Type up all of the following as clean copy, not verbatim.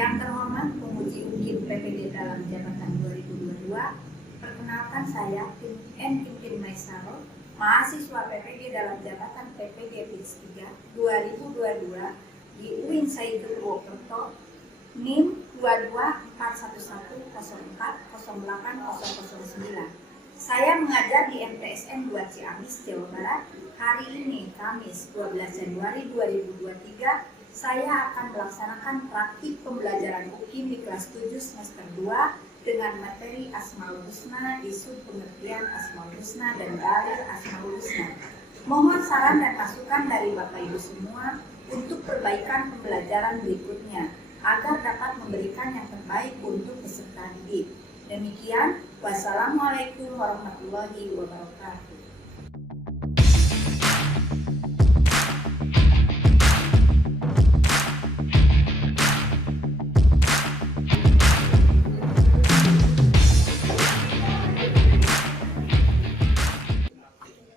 Yang terhormat penguji UKIM PPD dalam jabatan 2022, perkenalkan saya Tim Maisaro, mahasiswa PPD dalam jabatan PPD PIX 3 2022 di UIN Said Purwokerto, NIM 224104080009. Saya mengajar di MTSN 2 Ciamis, Jawa Barat. Hari ini, Kamis 12 Januari 2023, saya akan melaksanakan praktik pembelajaran UKIM di kelas 7 semester 2 dengan materi Asmaul Husna di subpengertian Asmaul Husna dan dalil Asmaul Husna. Mohon saran dan masukan dari Bapak Ibu semua untuk perbaikan pembelajaran berikutnya agar dapat memberikan yang terbaik untuk peserta didik. Demikian, wassalamualaikum warahmatullahi wabarakatuh.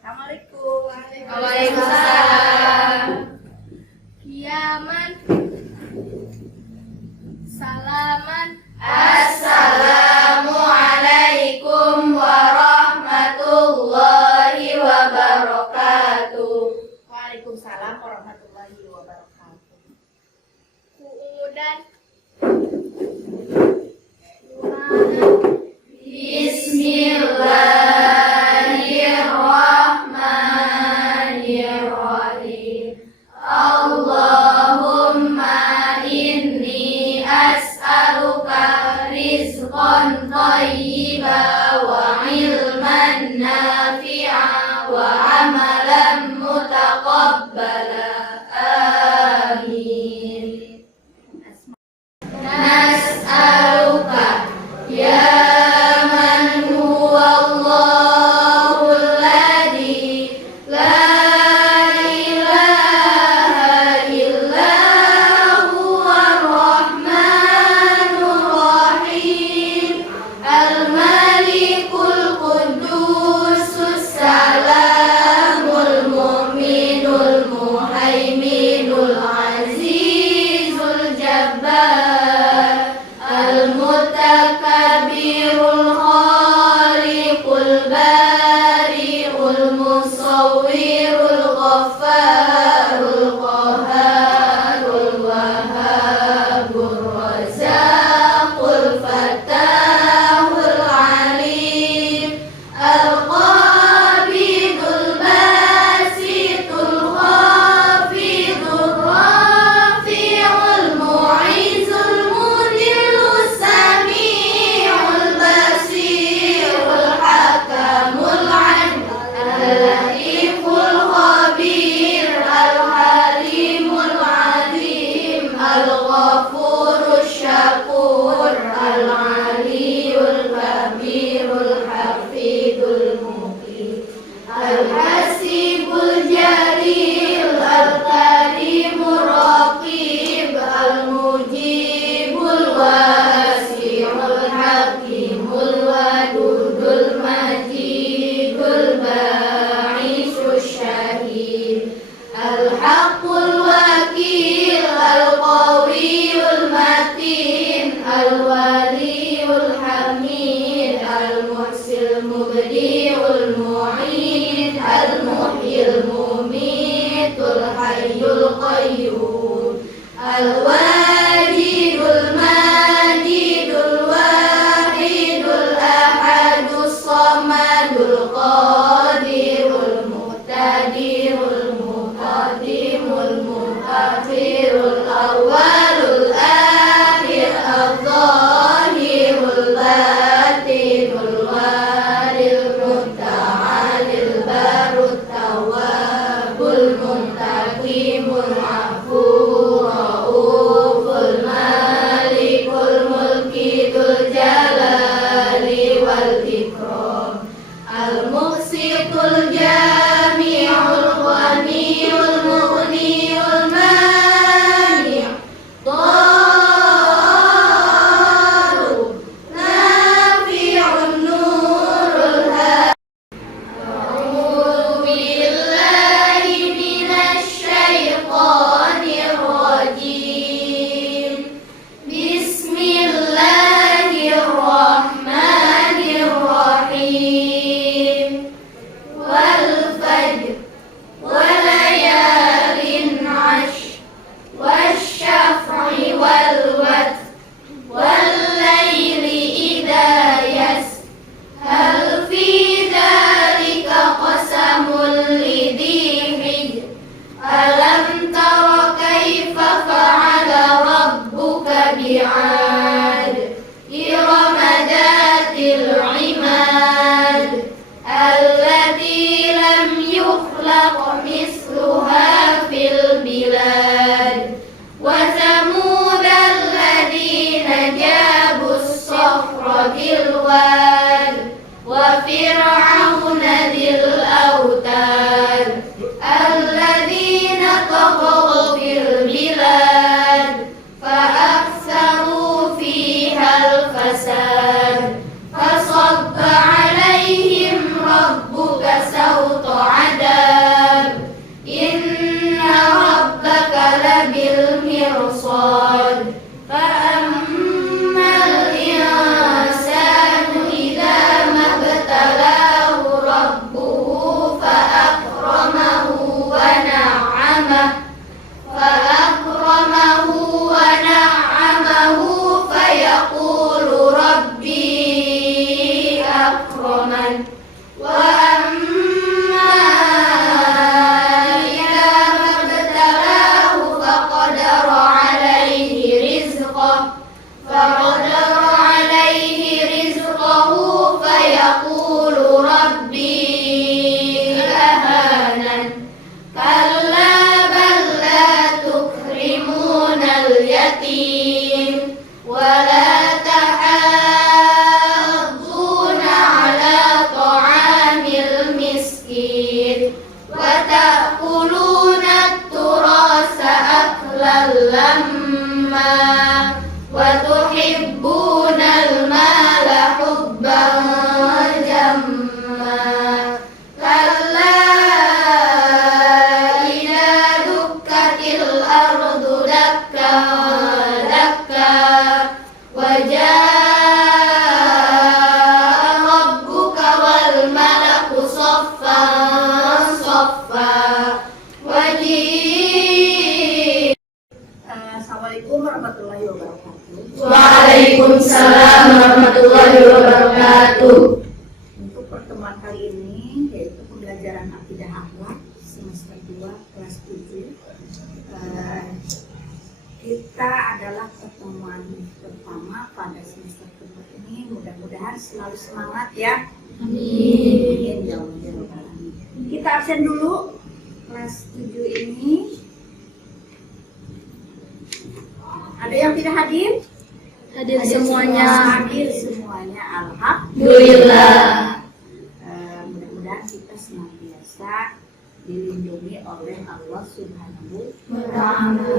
Assalamualaikum. Waalaikumsalam. Kiaman. Salaman. Assalamualaikum warahmatullahi wabarakatuh. Waalaikumsalam warahmatullahi wabarakatuh. Kuudan. Bismillahirrahmanirrahim. Allahumma inni as'aluka rizqan thayyiban wa ilman nafi'a wa amalan mutaqabbala. Amin. Nas'aluka ya man huwa Allahul ladzi la ilaha illa huwar rahmanur rahim al malikul qudusus salamul mi'ad. Irama dhatil imad. Allati lam yukhlaq misluha fil bilad. Wa thamud alladhina jabus sakhra bil wad. Wa fir'auna dhil autad. Alladzina taghaw fil bilad fa aktsaru fihal fasad fasabba 'alaihim rabbuka sawta 'adab inna rabbaka labil mirsad fa ammal insanu idza mabtalahu rabbuhu fa akramahu wa na'amahu fa yaqulu rabbi akraman wa amma idza mabtalahu faqadara 'alaihi rizqahu fa yaqulu rabbi ahanan kalla bal la tukrimunal yatim wa la tahadduna ala ta'amil miskin wa ta'kuluna at-turasa aklan lamma wa tuhibbunal mala hubban jamma kalla idza dukkatil ardu dakka dakka wa jaa rabbuka wal malaku saffan saffa Assalamualaikum warahmatullahi wabarakatuh. Waalaikumsalam warahmatullahi wabarakatuh. Untuk pertemuan kali ini yaitu pembelajaran akidah akhlak semester 2 kelas 7. Kita adalah pertemuan pertama pada semester kedua ini. Mudah-mudahan selalu semangat ya. Amin. Ya Allah, ya Rabbal Alamin. Kita absen dulu kelas 7 ini. Ada yang tidak hadir? Hadir semuanya. Hadir semuanya. Alhamdulillah. Mudah-mudahan kita senantiasa dilindungi oleh Allah Subhanahu wa ta'ala.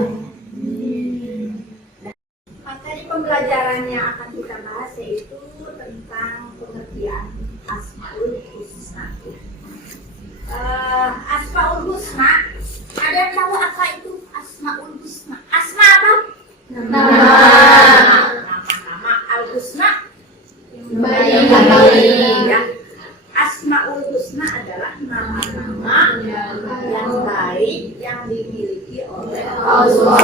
Materi pembelajaran yang akan kita bahas yaitu tentang pengertian Asmaul Husna. Asmaul Husna, ada yang tahu apa itu Asmaul Husna? Asma apa? Nama Al-Husna Baik. ya. Asmaul Husna adalah nama-nama yang baik yang dimiliki oleh Allah.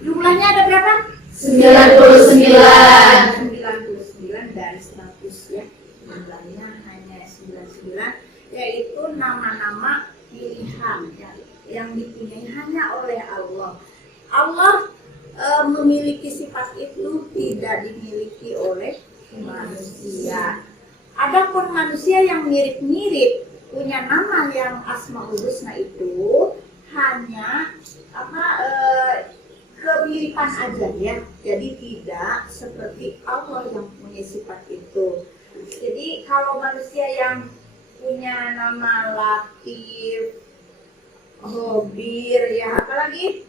Jumlahnya ada berapa? 99. 99 dari 100 ya. Jumlahnya hanya 99, yaitu nama-nama pilihan ya, yang dipunyai hanya oleh Allah. Allah memiliki sifat itu tidak dimiliki oleh manusia. Adapun manusia yang mirip-mirip punya nama yang Asmaul Husna itu hanya kemiripan aja ya. Jadi tidak seperti Allah yang punya sifat itu. Jadi kalau manusia yang punya nama Latif, Khobir ya, apalagi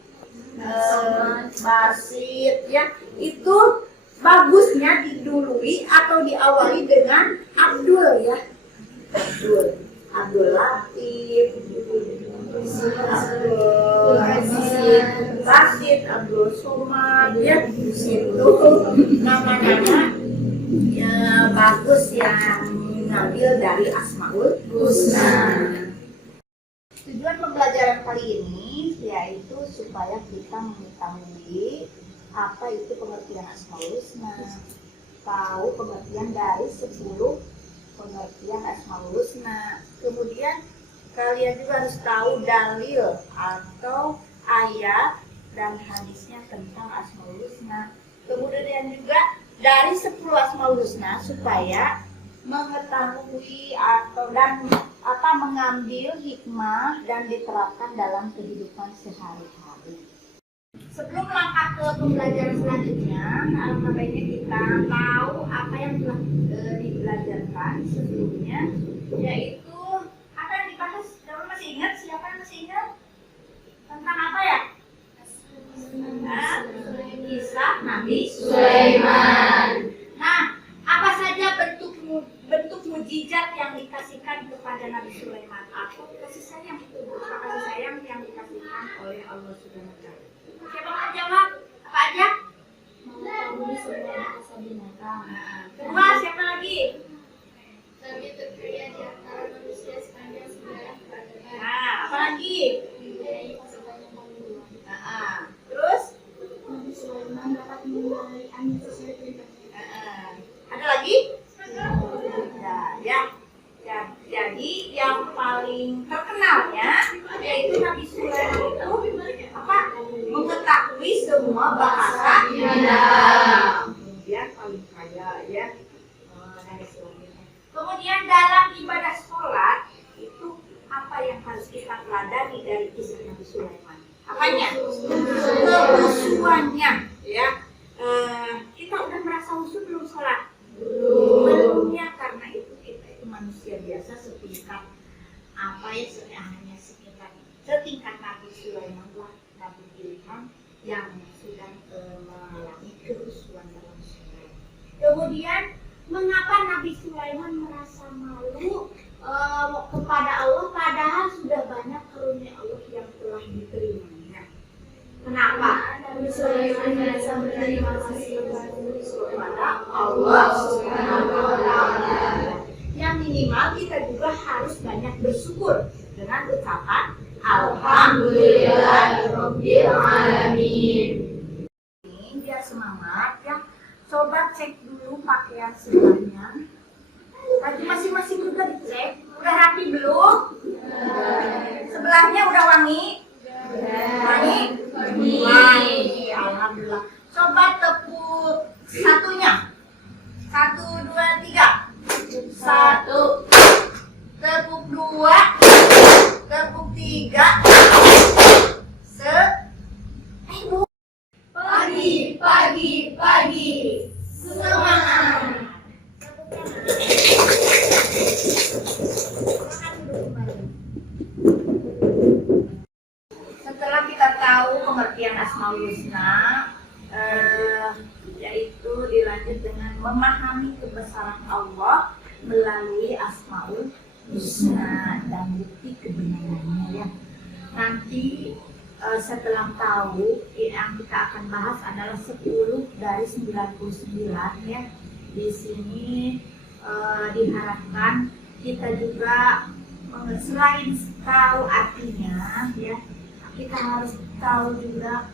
Basit ya, itu bagusnya didului atau diawali dengan Abdul ya. Abdul Latif, Abdul Basit, Abdul Somad ya, itu nama-nama ya, bagus yang mengambil dari Asmaul Husna. Tujuan pembelajaran kali ini yaitu supaya kita mengetahui apa itu pengertian Asmaul Husna, tahu pengertian dari 10 pengertian Asmaul Husna. Kemudian kalian juga harus tahu dalil atau ayat dan hadisnya tentang Asmaul Husna. Kemudian juga dari 10 Asmaul Husna supaya mengetahui atau mengambil hikmah dan diterapkan dalam kehidupan sehari-hari. Sebelum langkah ke pembelajaran selanjutnya, alangkah baiknya kita tahu apa yang telah dibelajarkan sebelumnya, yaitu apa yang dibahas. Kamu masih ingat? Siapa yang masih ingat? Tentang apa ya? Kisah Nabi Sulaiman. Nah, apa saja bentuk mujizat yang dikasihkan kepada Nabi Sulaiman atau kasih sayang itu berupa kasih sayang yang dikasihkan oleh Allah Subhanahu wa Ta'ala. Siapa mau jawab? Apa aja? Mengetahui semua bahasa binatang. Kedua, siapa lagi? Kami terkaya di antara manusia sepanjang sejarah peradaban. Nah, apa lagi? Mempunyai sebanyak panggilan. Terus? Nabi Sulaiman dapat mengenali angin sesuai perintahnya. Ada lagi? Jadi yang paling terkenalnya yaitu Nabi Sulaiman itu apa? Mengetahui semua bahasa binatang. Kemudian paling kaya ya. Kemudian dalam ibadah sholat itu apa yang harus kita teladani dari kisah Nabi Sulaiman? Apanya? Kehusuannya ya. Kita udah merasa khusyuk belum sholat? Belumnya, karena itu kita itu manusia biasa setingkat hanya setingkat Nabi Sulaiman lah, Nabi Ilham yang sudah mengalami kehusuan dalam sholat. Kemudian mengapa Nabi Sulaiman merasa malu kepada Allah padahal sudah banyak karunia Allah yang telah diterimanya? Kenapa? Nabi Sulaiman merasa berterima kasih Kepada Allah Subhanahu wa Ta'ala. Yang minimal kita juga harus banyak bersyukur dengan ucapan Alhamdulillahirabbil alamin. Ini biar semangat ya. Coba cek dulu pakaian sebelahnya. Tadi masing-masing juga dicek. Udah rapi belum? Sebelahnya udah wangi? Wangi? Wangi. Alhamdulillah. Coba tepuk satunya. 1, 2, 3. 1. Tepuk 2. Tepuk 3. Pagi. Semangat. Setelah kita tahu pengertian Asmaul Husna, yaitu dilanjut dengan memahami kebesaran Allah melalui Asmaul Husna dan bukti kebenarannya ya. Nanti setelah tahu yang kita akan bahas adalah 10 dari 99 ya. Di sini diharapkan kita juga selain tahu artinya ya, kita harus tahu juga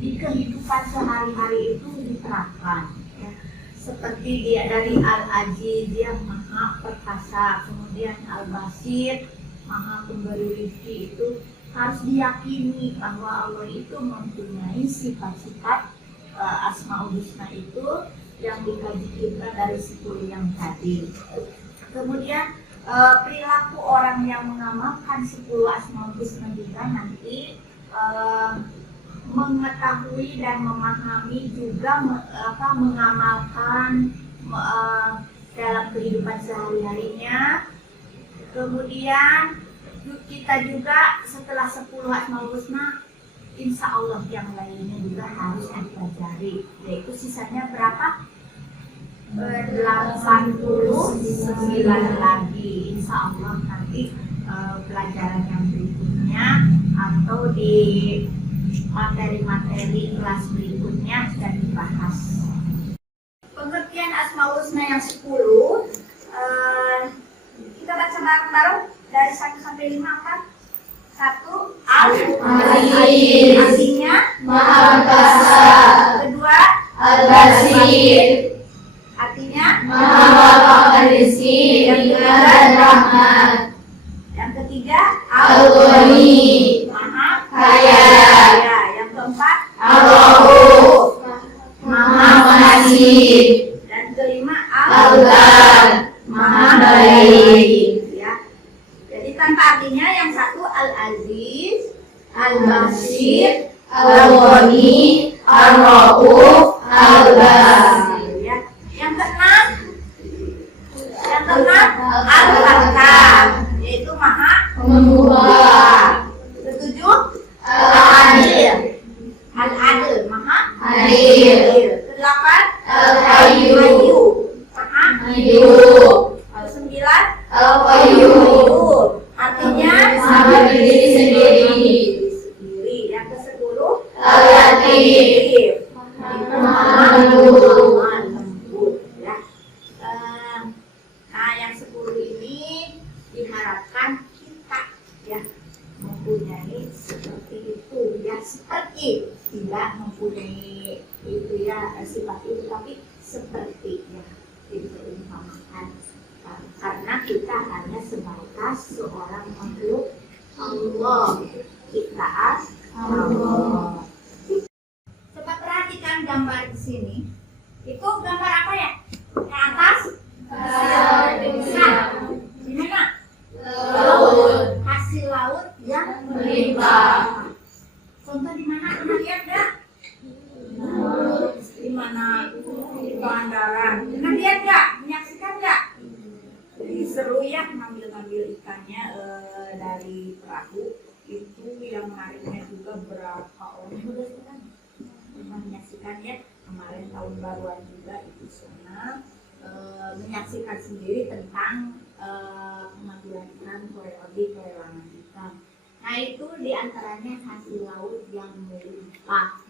di kehidupan sehari-hari itu diterapkan ya. Seperti dari Al-Aziz yang Maha Perkasa, kemudian Al-Basir Maha Pemberi Rezeki, itu harus diyakini bahwa Allah itu mempunyai sifat-sifat Asmaul Husna itu yang dikaji kita dari 10 yang tadi. Kemudian perilaku orang yang mengamalkan 10 Asmaul Husna juga nanti mengetahui dan memahami juga mengamalkan dalam kehidupan sehari-harinya. Kemudian kita juga setelah 10 Asmaul Husna, insya Allah yang lainnya juga harus dipelajari, yaitu sisanya berapa? 89 lagi. Insya Allah nanti pelajaran yang berikutnya atau di materi-materi kelas berikutnya sudah dibahas. Pengertian Asmaul Husna yang 10, kita baca bareng-bareng dari 1 sampai 5 kan? 1, Al-Aziz, artinya Maha Perkasa. Kedua, Al-Basir, artinya Maha Rezeki dan Rahmat. Yang ketiga, Al-Ghani, Maha kaya. Ya, yang keempat Allahu Maha Pengasih. dan kelima Allah Maha Baik. Ya. Jadi tanpa artinya yang satu Al-Aziz, Al-Basir, Al-Ghani, Ar-Rauf, Al-Basir. Ya. Yang keenam Al-Fattah, yaitu Maha Pembuka. Ketujuh Al-Adil, Al-Adil, Maha Adil. Kedelapan Al-Hayyu, Maha Hidup. Sembilan Al-Qayyum, artinya sama diri sendiri. Yang ke-10 Al-Latif, Maha lembut. Ya. Nah, yang 10 ini diharapkan kita ya mempunyai seperti itu ya, seperti tidak mempunyai itu ya sifat itu, tapi seperti ya diperumpamakan, karena kita hanya sebatas seorang makhluk Allah, ciptaan Allah. Coba perhatikan gambar di sini. Itu gambar apa ya? Yang atas? Nah, di mana? Laut, Hasil laut yang melimpah. Contoh di mana? Pernah lihat nggak? Di mana? Di Pangandaran. Pernah lihat nggak? Menyaksikan nggak? Jadi seru ya ngambil ikannya dari perahu. Itu yang menariknya juga berapa orang udah sekarang pernah menyaksikannya. Kemarin tahun baruan juga itu sana menyaksikan sendiri tentang pengambilan ikan, pelelangan ikan. Nah itu diantaranya hasil laut yang melimpah.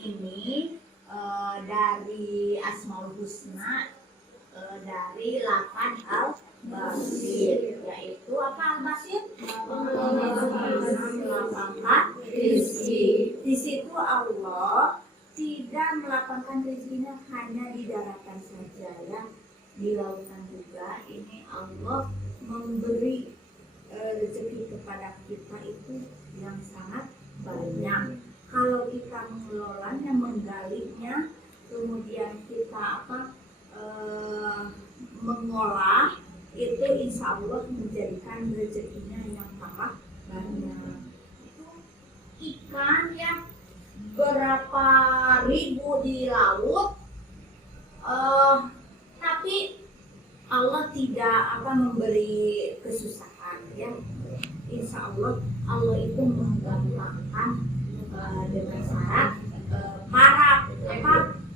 Ini dari Asmaul Husna, dari 8 Al-Basir, yaitu apa Al-Basir? Melapangkan rezeki. Di situ Allah tidak melapangkan rezekinya hanya di daratan saja ya, di lautan juga. Ini Allah memberi rezeki kepada kita itu yang sangat banyak. Kalau kita mengelolanya, menggalinya, kemudian kita mengolah, itu insya Allah menjadikan rezekinya yang tambah banyak. Itu ikan yang berapa ribu di laut, tapi Allah tidak memberi kesusahan ya. Insya Allah itu menggampangkan dengan syarat para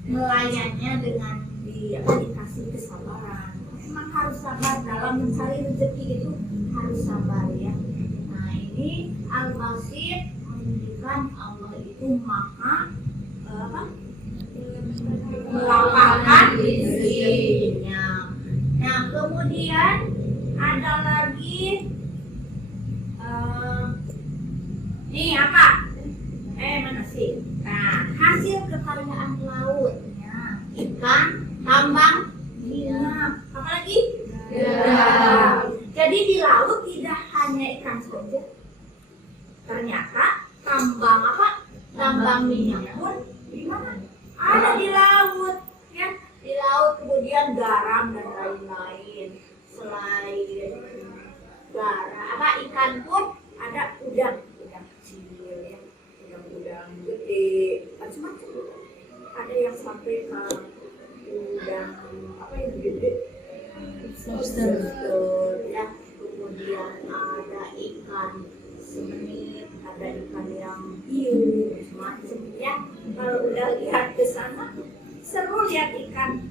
nelayannya dengan dikasih kesabaran. Memang harus sabar dalam mencari rezeki, itu harus sabar ya. Nah ini Al-Basir menunjukkan Allah itu maha melapangkan rezekinya. Nah kemudian ada lagi nih apa? Mana sih? Nah hasil kekayaan lautnya ikan, tambang, minyak, apa lagi? Jadi di laut tidak hanya ikan saja. Ternyata tambang tambang minyak pun di mana? Ada di laut ya. Di laut, kemudian garam dan lain-lain. Selain garam, ikan pun ada udang kecil ya, udang gede, macam-macam. Ada yang sampai ke udang yang gede, lobster ya. Kemudian ada ikan semenit, ada ikan yang hiu, macam ya. Kalau udah lihat ke sana, seru lihat ikan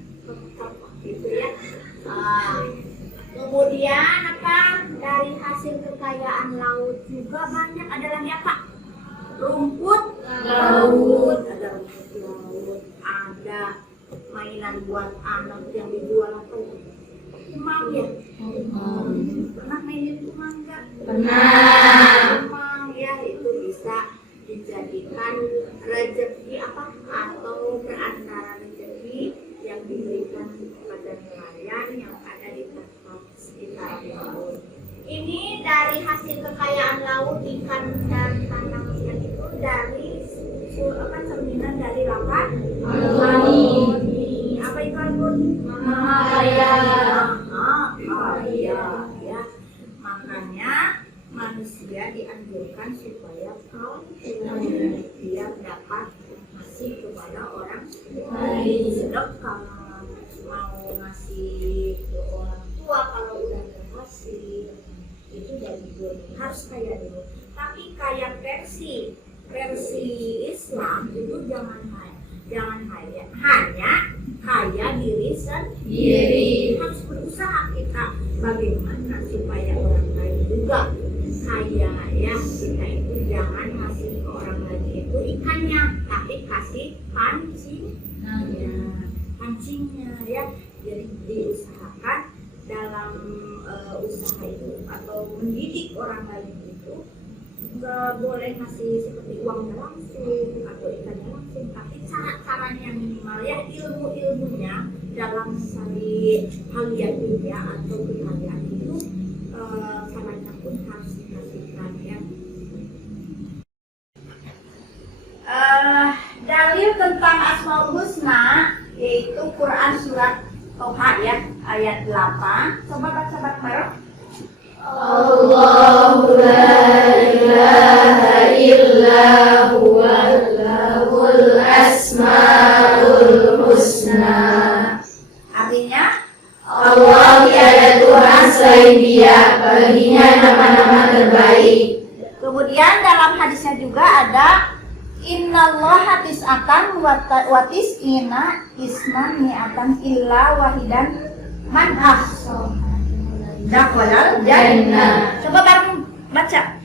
gitu ya. Kemudian dari hasil kekayaan laut juga banyak. Ada lagi rumput laut, ada rumput laut, ada mainan buat anak yang dijual kemang ya. Pernah mainin kemang nggak? Pernah. Kemang ya, itu bisa dijadikan rezeki atau perantara rezeki yang diberikan kepada nelayan yang ada di tempat sekitar laut. Ini dari hasil kekayaan laut, ikan dan tanaman jadi sedekah, mau ngasih ke orang tua kalau udah berhasil, itu dari dulu harus kaya dulu. Tapi kaya versi Islam itu jangan hanya kaya diri sendiri, harus berusaha kita bagaimana supaya orang lain juga kaya ya. Kita itu jangan ngasih ke orang lain itu ikannya, tapi kasih pancingnya ya. Jadi diusahakan dalam usaha itu atau mendidik orang lain itu nggak boleh ngasih seperti uangnya langsung atau ikannya langsung, tapi cara-caranya minimal ya, ilmunya dalam mencari hadiah atau kekayaan itu caranya pun harus dikasihkan ya. Dalil tentang Asmaul Husna yaitu Quran surat Toha ya ayat 8. Coba baca bareng. Allahu la ilaha illa huwal lahul asmaul husna. Artinya Allah tiada Tuhan selain Dia, baginya nama-nama terbaik. kemudian dalam hadisnya juga ada Innallaha tis'atan wa tis'ina isman mi'atan illa wahidan man ahsa dakhalal jannah. Coba bareng baca.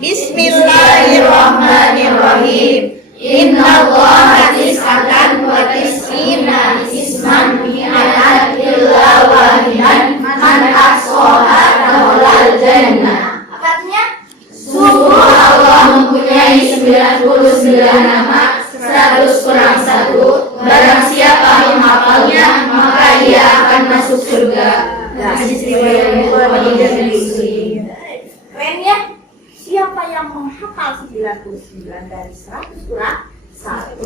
Bismillahirrahmanirrahim. Innallaha tis'atan wa tis'ina isman mi'atan illa wahidan man ahsaha dakhalal jannah. Apa artinya? Sungguh Allah mempunyai 99 nama, 100 kurang 1. Barang siapa menghafalnya, maka ia akan masuk surga. Hadis riwayat Bukhari dan Muslim. Keren ya. Siapa yang menghafal 99 dari 100 kurang 1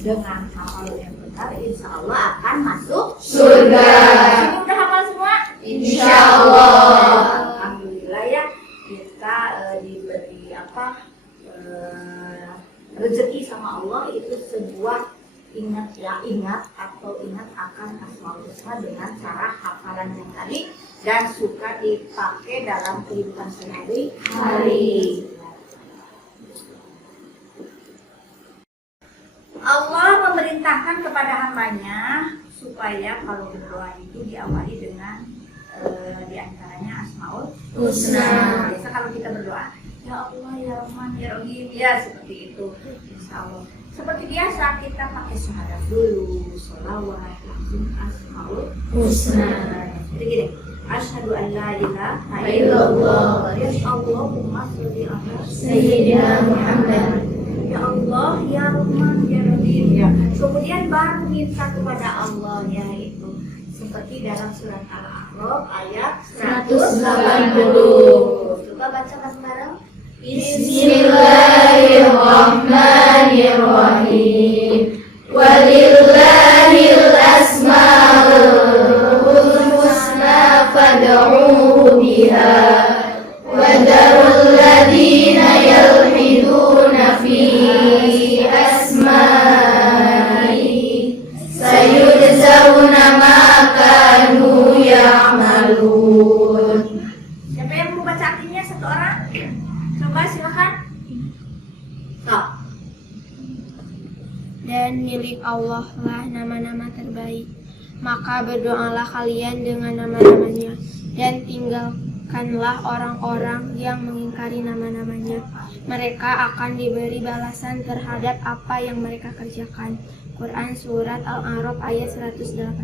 dengan hafal yang benar, insya Allah akan masuk Surga. Ini udah hafal semua? Insya Allah. Alhamdulillah ya, kita diberi rezeki sama Allah itu sebuah ingat akan Asmaul Husna dengan cara hafalan yang tadi dan suka dipakai dalam kehidupan sehari-hari. Allah memerintahkan kepada hambanya supaya kalau berdoa itu diawali dengan diantaranya Asmaul Husna. Biasa kalau kita berdoa, ya Allah, ya Rahman, ya Rahim, ya seperti itu. Insya Allah. Seperti biasa kita pakai syahadat dulu, sholawat, langsung Asmaul Husna. Jadi gini, asyhadu an la ilaha illallah, ya Allahumma sholli ala Sayyidina Muhammad. ya Allah, ya Rahman, ya Rahim ya. Kemudian baru minta kepada Allah ya itu seperti dalam surat Al-A'raf ayat 180. Coba baca bareng-bareng. Bismillahirrahmanirrahim. Walillahil asmaul husna fad'uhu biha. Wadarul ladina yalhiduna fi asma'i. Sayujzauna ma kanu ya'malun. Siapa yang mau baca artinya satu orang? Coba silakan. Stop. Dan milik Allah lah nama-nama terbaik. Maka berdoalah kalian dengan nama-namanya, dan tinggalkanlah orang-orang yang mengingkari nama-namanya. Mereka akan diberi balasan terhadap apa yang mereka kerjakan. Quran Surat Al-A'raf ayat 180.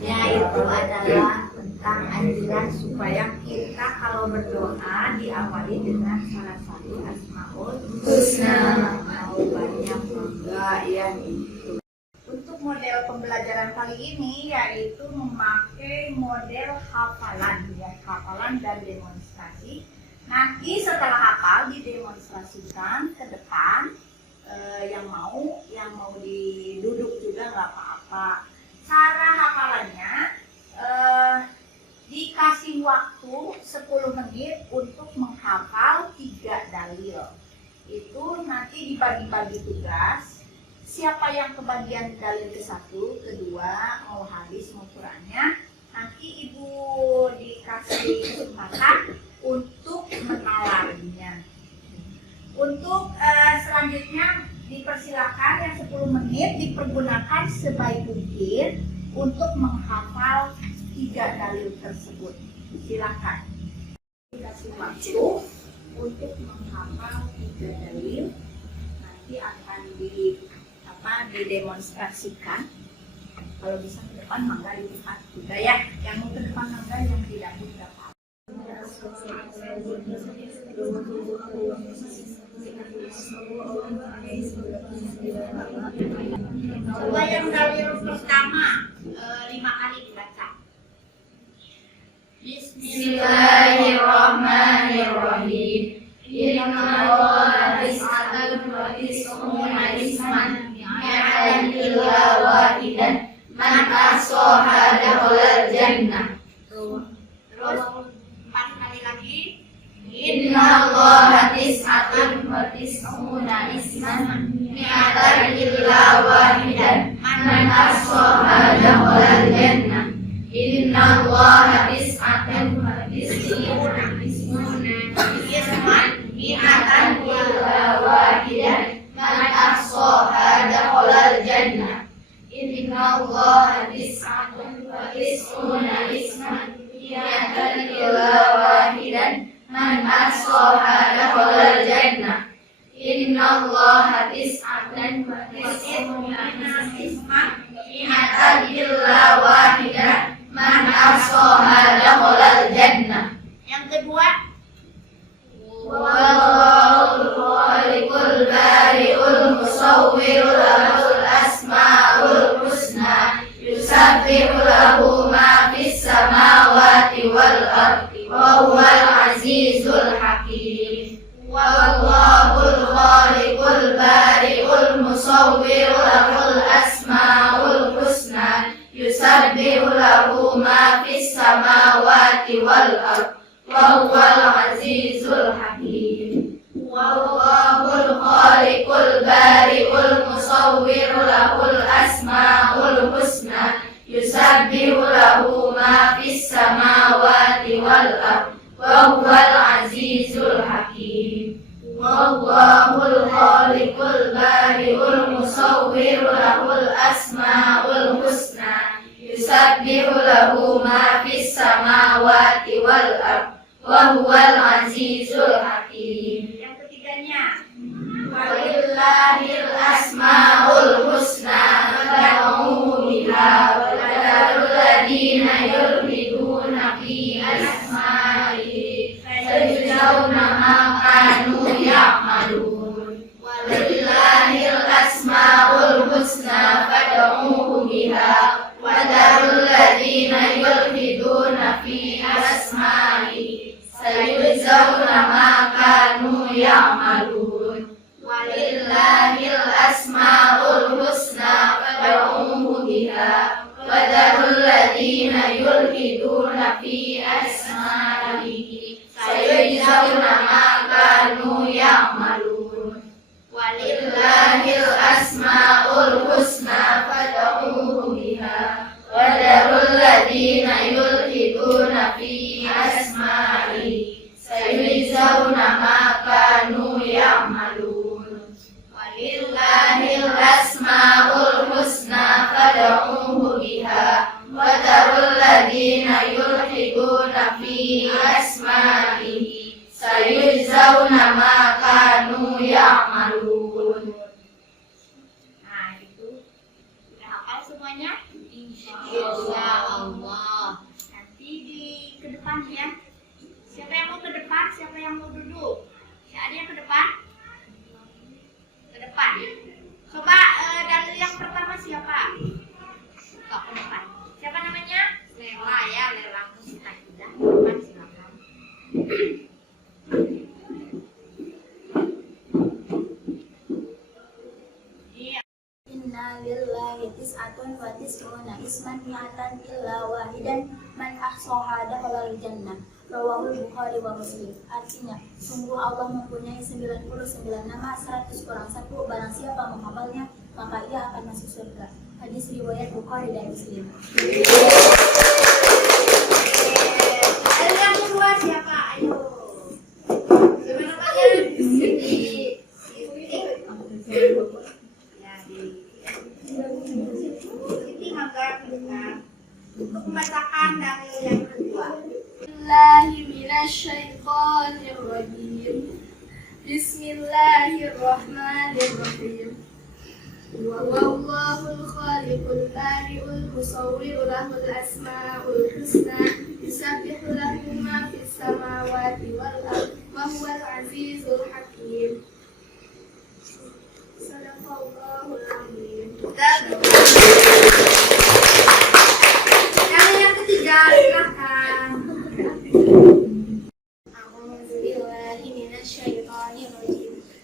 Ya, itu adalah tentang anjuran supaya kita kalau berdoa diawali dengan salah satu Asmaul Husna. Mau banyak enggak ya itu. Untuk model pembelajaran kali ini yaitu memakai model hafalan ya, hafalan dan demonstrasi. Nanti setelah hafal didemonstrasikan ke depan. Yang mau diduduk juga nggak apa-apa. Cara hafalannya dikasih waktu 10 menit untuk menghafal 3 dalil. itu nanti dibagi-bagi tugas. Siapa yang kebagian dalil ke-1, kedua, mau hadis mau Qur'annya, nanti ibu dikasih kesempatan untuk menalarnya. Untuk selanjutnya dipersilakan yang 10 menit dipergunakan sebaik mungkin untuk menghafal 3 dalil tersebut. Silakan. Dikasih waktu untuk menghafal 3 dalil, nanti akan didemonstrasikan. Kalau bisa ke depan mangga dilihat juga ya. Yang mau ke depan mangga, yang tidak apa. Coba yang dalil pertama 5 kali dibaca. Bismillahirrahmanirrahim. Innallaha tis'atun wa tis'una isman mi'atan illa wahidan man ahsaha dakhalal jannah. Terus 4 kali lagi. Innallaha tis'atun wa tis'una isman mi'atan illa wahidan man ahsaha dakhalal jannah. Innallaha tis'atun wa tis'una isman mi'atan illa wahidan man ahsaha dakhalal jannah. Innallaha tis'atun wa tis'una isman mi'atan illa wahidan man ahsaha dakhalal jannah. Innallaha tis'atun wa tis'una isman mi'atan illa wahidan man ahsaha dakhalal jannah. Yang kedua. Wallahul khaliqul bari'ul musawwirul lahul asmaul husna yusabbihu lahu ma fis samawati wal ardi wa huwal azizul hakim. Wallahul khaliqul bari'ul musawwirul lahul asmaul husna yusabbihu lahu ma fis samawati wal ardi wa huwal azizul hakim. Wallahul khaliqul bari'ul musawwirul lahul asmaul husna yusabbihu lahu ma fis samawati wal ardi wa huwal azizul hakim. Wallahul khaliqul bari'ul musawwirul lahul asmaul husna yusabbihu lahu ma fis samawati wal ardi wa huwal azizul hakim. Yang ketiganya. Walillahil asmaul husna fad'uhu biha wa dharul ladina yulhiduna fi asma'ihi sayujzauna ma kanu ya'malun. Walillahil asmaul husna fad'uhu biha wa dharul ladina yulhiduna fi asma'ihi sayujzauna ma kanu ya'malun. Walillahil asmaul husna fad'uhu biha wa dharul ladina yulhiduna fi asma'ihi sayujzauna ma kanu ya'malun. Walillahil asmaul husna fad'uhu biha wa dharul ladina yulhiduna fi asma'ihi sayujzauna ma kanu ya'malun. Walillahil asmaul husna fad'uhu biha wa dharul ladina yulhiduna fi asma'ihi sayujzauna ma kanu ya'malun. Nah, itu udah hafal semuanya? Insyaallah. Nanti ke depan ya. Siapa yang mau ke depan? Siapa yang mau duduk? Ada yang ke depan? Ke depan. Coba dalil yang pertama siapa? Kok ke depan? Siapa namanya? Lela ya, Lela Mustahidah. Depan silakan. Inna lillahi tis'atun wa tis'una isman mi'atan illa wahidan man ahsaha dakhalal jannah. Rawahul Bukhari wa Muslim. Artinya, sungguh Allah mempunyai 99 nama, 100 kurang 1. Barang siapa menghafalnya, maka ia akan masuk surga. Hadis riwayat Bukhari dan Muslim. Yang kedua siapa? Ayo. Gimana namanya? Siti. Siti maka untuk membacakan dari yang kedua. Bismillahirrahmanirrahim. Wallahul khaliqul bari'ul musawwirul lahul asmaul husna yusabbihu lahu ma fis samawati wal ardh wa huwal azizul hakim. Sadaqallahul azim. Yang ketiga silakan.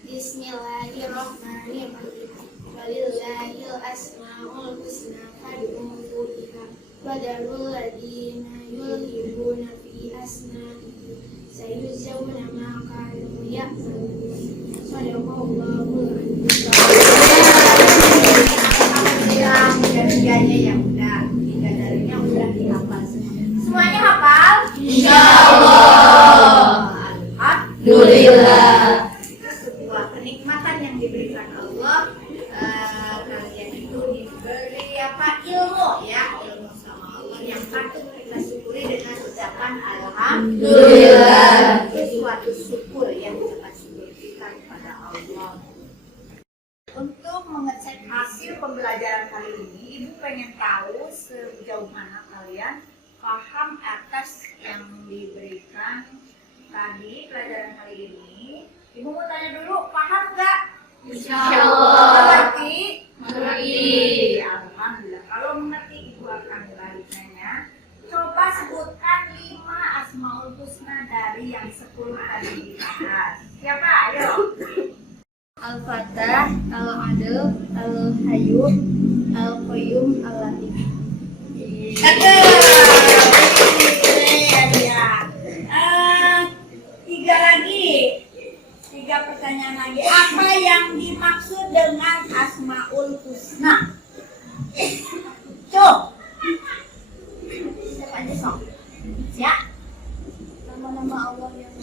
Bismillahirrahmanirrahim. Walillahil asmaul husna fad'uhu biha wa darul ladina yulhiduna fi asma'ihi sayujzauna ma kanu ya'malun. Shadaqallahul azim. Tiga-tiganya yang udah, tiga darinya udah dihafal semuanya hafal? Insyaallah. Alhamdulillah. Itu sebuah kenikmatan yang diberikan Allah. Kalian itu diberi ilmu ya, ilmu sama Allah yang patut kita syukuri dengan ucapan alhamdulillah. Itu suatu syukur yang dapat syukur kita kepada Allah. Untuk mengecek hasil pembelajaran kali ini, Ibu pengen tahu sejauh mana kalian paham atas yang diberikan tadi pelajaran kali ini. Ibu mau tanya dulu, paham nggak? Insyaallah. Mengerti? Mengerti. Alhamdulillah. Kalau mengerti, Ibu akan balik nanya. Coba sebutkan 5 asmaul husna dari yang 10 tadi dibahas. Siapa? Ayo. Al-Fatah, Al-Adil, Al-Hayyu, Al-Qayyum, Al-Latif. Tiga lagi, 3 pertanyaan lagi. Apa yang dimaksud dengan asmaul husna? Cuk. Siapa aja sok? Ya. Nama-nama Allah yang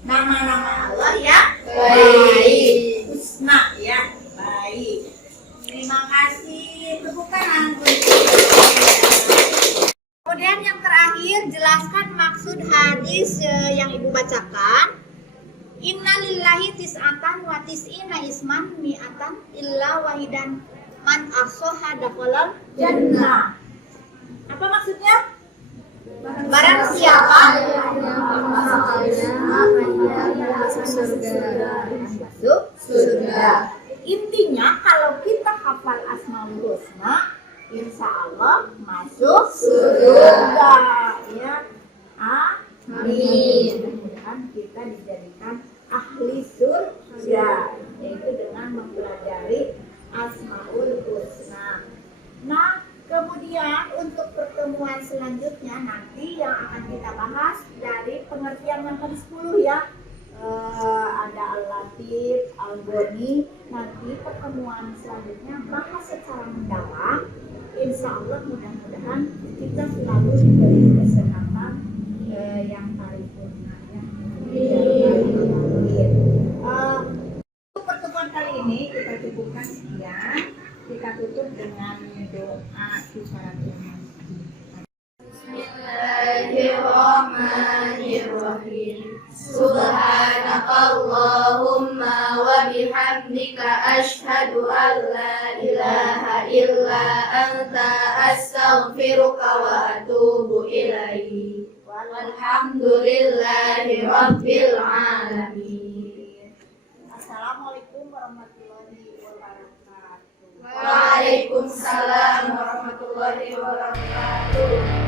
Nama-nama Allah ya. Baik. Husna ya. Baik. Terima kasih. Tepuk tangan. Kemudian yang terakhir, jelaskan maksud hadis yang Ibu bacakan. Innalillahi tis'atan wa tis'ina isman mi'atan illa wahidan man ahsaha dakhalal jannah. Apa maksudnya? Barang siapa masuk surga. masuk surga. Intinya kalau kita hafal asmaul husna, insya Allah masuk surga. Ya, amin. Mudah-mudahan kita dijadikan ahli surga, yaitu dengan mempelajari asmaul husna. Nah, kemudian untuk pertemuan selanjutnya nanti yang akan kita bahas dari pengertian yang ke-10 ya. Ada Al-Latif, Al-Ghani. Nanti pertemuan selanjutnya bahas secara mendalam. Insya Allah mudah-mudahan kita selalu diberi kesehatan yang paripurna ya. Untuk pertemuan kali ini kita cukupkan sekian. Kita tutup dengan doa kifaratul masjid. Bismillahirrahmanirrahim. Subhanakallahumma wa bihamdika asyhadu an la ilaha illa anta astaghfiruka wa atubu ilaik. Walhamdulillahi rabbil alamin. Assalamualaikum warahmatullahi wabarakatuh. Waalaikumsalam warahmatullahi wabarakatuh.